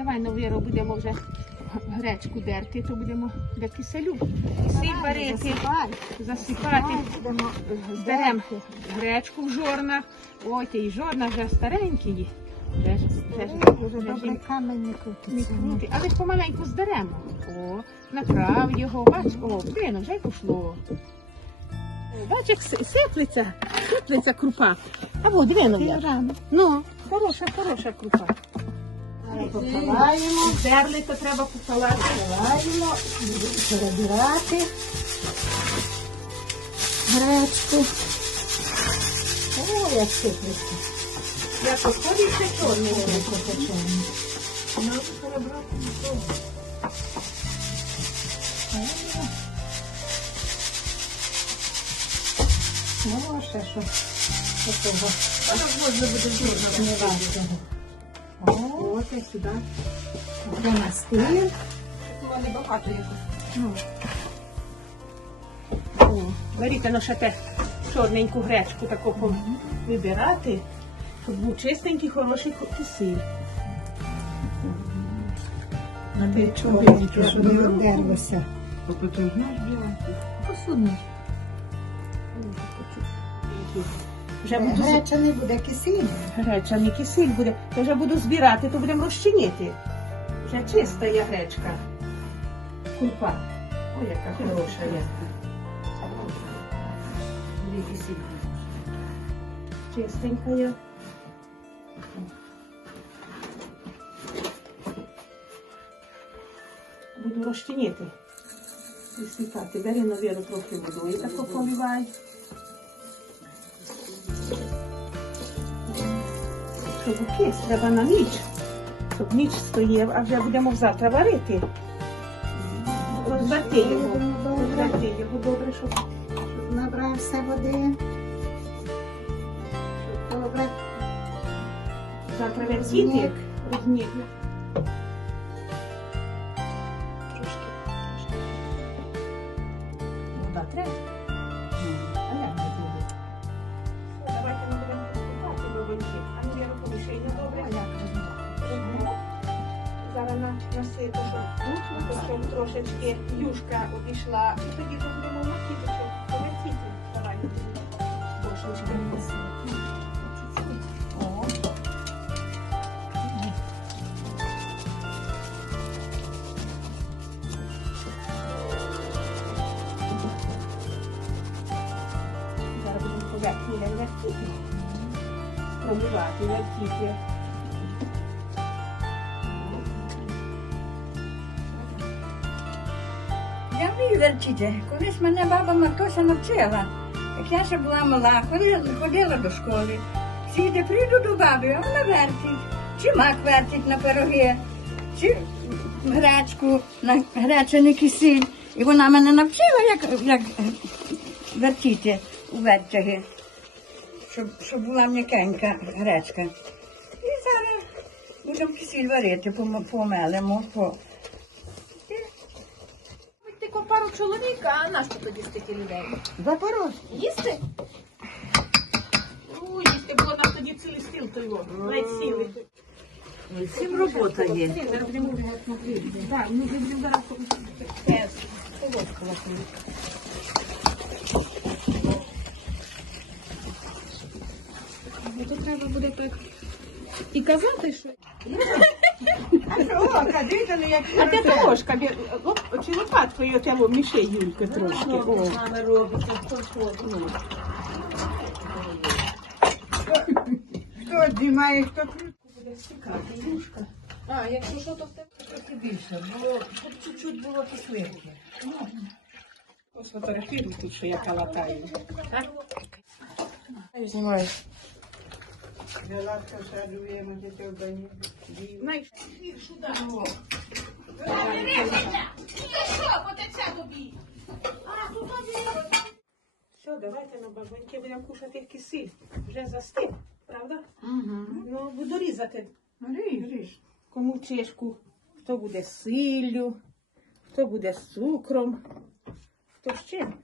Давай на віру будемо вже гречку дерти, то будемо для киселю. Сіль варити, засипати. Здеремо гречку в жорнах. Ой, ті жорна вже старенькі. Вже ж- вже ж- Дуже вже ж добре їм камень не крутиться. крути. Але ж помаленьку здеремо. О, направ його, бач, о, блин, вже й пішло. Бач, як сиплеться, сиплеться крупа. Або дві Ти рано. Ну, хороша, хороша крупа. Покриваємо, Здерли, то треба купалати. покриваємо, перебирати гречку. О, як сиплеться. Я походить ще чорний. Ну, перебрати. Ну, ще що такого Можна буде жорна. неважного. О, Ось я сюди. для мастиль. Була небагато його. Ну, Беріть ну ще те чорненьку гречку таку вибирати, щоб був чистенький, хороший кисиль. на чого, чого? щоб не обдерлося. Посудний. Вже буду з- Греча не буде кисіль. гречаний кисиль буде. То вже буду збирати, то будемо розчинити. Вже чиста є гречка. Курпа. Ой, яка хороша є. Дві кисіль. Чистенька є. Буду розчинити. Висипати. Бери на віру трохи водою, тако поливай. Щоб кис треба на ніч. Щоб ніч стояв, а вже будемо завтра варити. Розверти його. Розверти його добре, щоб Набрався води. Щоб добре. завтра вертіти. Розмік. Трошки. Вода треба. Зараз на насипу, щоб, щоб трошечки юшка обійшла. І тоді макіти, щоб повертіти. Давай. Трошечки. Зараз будемо поверхні вертіти. Промивати, вертіти. Я вмію вертіти. Колись мене баба Матося навчила. Як я ще була мала, ходила, до школи. Сіде, прийду до баби, а вона вертить. Чи мак вертить на пироги, чи гречку на гречаний кисіль. І вона мене навчила, як, як вертіти у вертяги, щоб, щоб була м'якенька гречка. І зараз будемо кисіль варити, пом- помелимо. По... Ти пару чоловіка, а наш тоді стільки людей? Запорожці. Їсти? У, їсти було нам тоді цілий стіл той лоб. Ледь сіли. Всім робота є. Зараз будемо Так, ми будемо зараз тест. Полоскувати. Ну, то треба буде так і казати, що... О, кадите, як А де та ложка? Бі- лоп- Чи лопаткою тебе мішай, Юлька, трошки? О. хто знімає, хто крутить. Буде стікати. А, якщо що, то в тебе трохи більше, бо тут чуть-чуть було кислинки. Ось фотографірую тут, що я калатаю. Так? Галатка шадуємо, дітей в бані. Знаєш, сюди. Все, давайте на бабоньки будемо кушати кисиль. Вже застиг, правда? Угу. Ну, буду різати. Ріж, ріж. Кому чешку, хто буде з силлю, хто буде з цукром, хто з чим.